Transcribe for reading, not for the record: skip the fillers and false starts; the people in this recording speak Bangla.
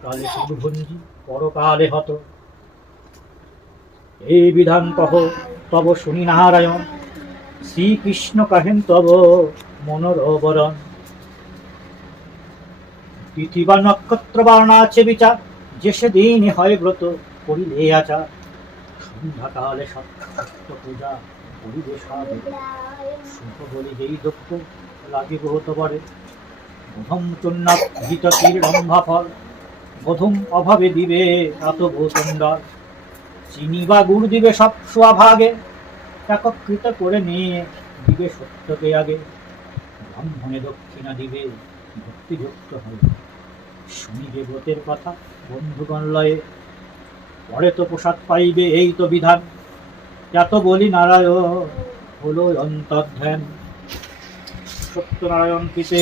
ইহকালে শুভভঞ্জি পরকালে হত। এই বিধান কহ তব শুনি নারায়ণ, শ্রীকৃষ্ণ কাহেন তব মনোরবরণ। তিথি বা নক্ষত্র বার্ণা আছে বিচার, যে সেদিন হয় ব্রত করিলে আচার। সন্ধ্যাকালে সত্য পূজা করিবে সাধে, শুভ বলি যেই দক্ষ লাগে বহুত বরে। বোধম চন্নাথ হিত তীর রম্ভা ফল, বোধম অভাবে দিবে এত ভূচণ্ডাল। চিনি বা গুড় দিবে সব সোয়া ভাগে, একত্রিত করে নিয়ে দিবে সত্যকে আগে। ব্রাহ্মণে দক্ষিণা দিবে ভক্তিযুক্ত হয়ে, শুনিবে ব্রতের কথা বন্ধুগণ লয়ে। পরে তো প্রসাদ পাইবে এই তো বিধান, এত বলি নারায়ণ হলো অন্তর্ধ্যান। সত্যনারায়ণ কৃতে।